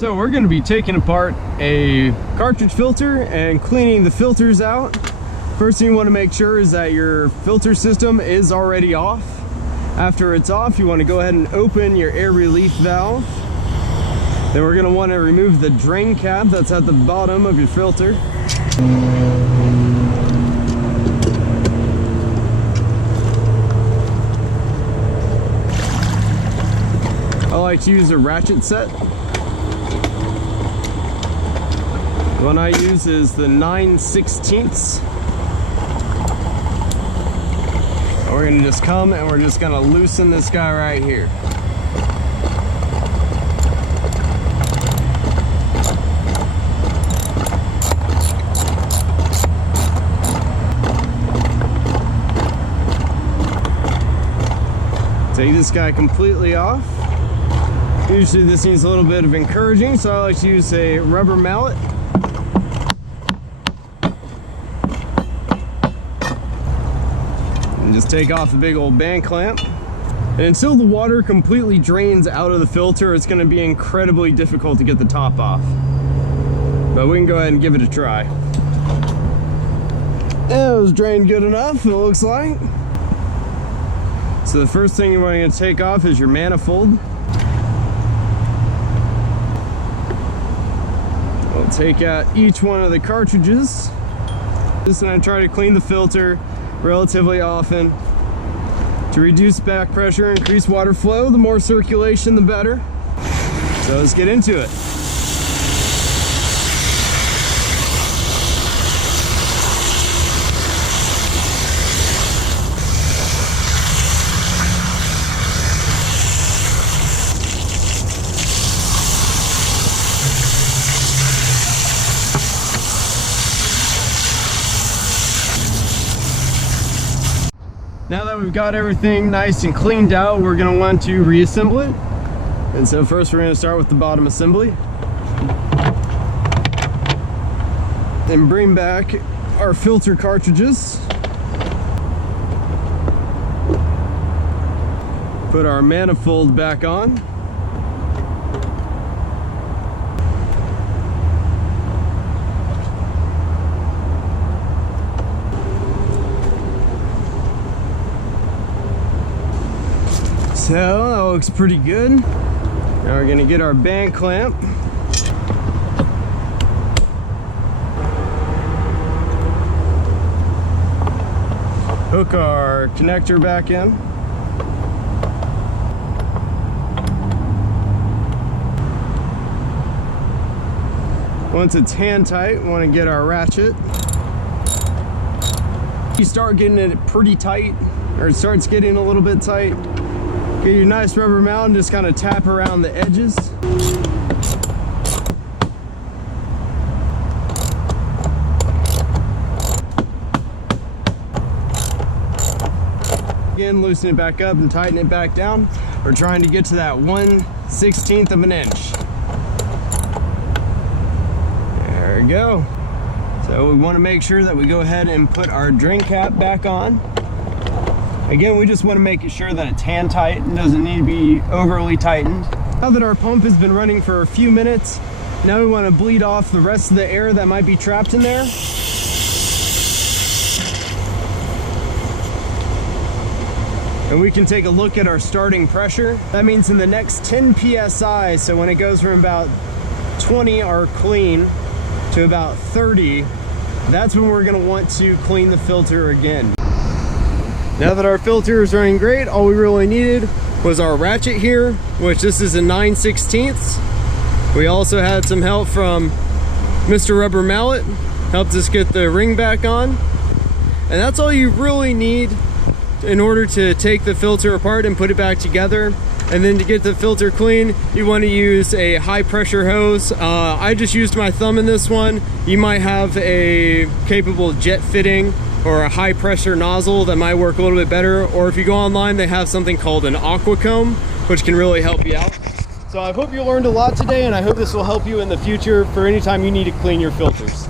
So we're going to be taking apart a cartridge filter and cleaning the filters out. First thing you want to make sure is that your filter system is already off. After it's off, you want to go ahead and open your air relief valve. Then we're going to want to remove the drain cap that's at the bottom of your filter. I like to use a ratchet set. The one I use is the 9/16. We're gonna just come and we're just gonna loosen this guy right here. Take this guy completely off. Usually this needs a little bit of encouraging, so I like to use a rubber mallet. And just take off the big old band clamp. And until the water completely drains out of the filter, it's going to be incredibly difficult to get the top off. But we can go ahead and give it a try. It was drained good enough, it looks like. So the first thing you're going to take off is your manifold. We'll take out each one of the cartridges. Just going to try to clean the filter relatively often to reduce back pressure, increase water flow. The more circulation, the better. So let's get into it. Now that we've got everything nice and cleaned out, we're going to want to reassemble it. And so first we're going to start with the bottom assembly. Then bring back our filter cartridges. Put our manifold back on. So that looks pretty good. Now we're gonna get our band clamp. Hook our connector back in. Once it's hand tight, we want to get our ratchet. You start getting it pretty tight, or it starts getting a little bit tight, get your nice rubber mallet and just kind of tap around the edges. Again, loosen it back up and tighten it back down. We're trying to get to that 1/16 of an inch. There we go. So we want to make sure that we go ahead and put our drain cap back on. Again, we just want to make sure that it's hand tight and doesn't need to be overly tightened. Now that our pump has been running for a few minutes, now we want to bleed off the rest of the air that might be trapped in there. And we can take a look at our starting pressure. That means in the next 10 psi, so when it goes from about 20 or clean to about 30, that's when we're going to want to clean the filter again. Now that our filter is running great, all we really needed was our ratchet here, which this is a 9/16. We also had some help from Mr. Rubber Mallet, helped us get the ring back on. And that's all you really need in order to take the filter apart and put it back together. And then to get the filter clean, you want to use a high pressure hose. I just used my thumb in this one. You might have a capable jet fitting or a high pressure nozzle that might work a little bit better. Or if you go online, they have something called an aqua comb, which can really help you out. So I hope you learned a lot today, and I hope this will help you in the future for any time you need to clean your filters.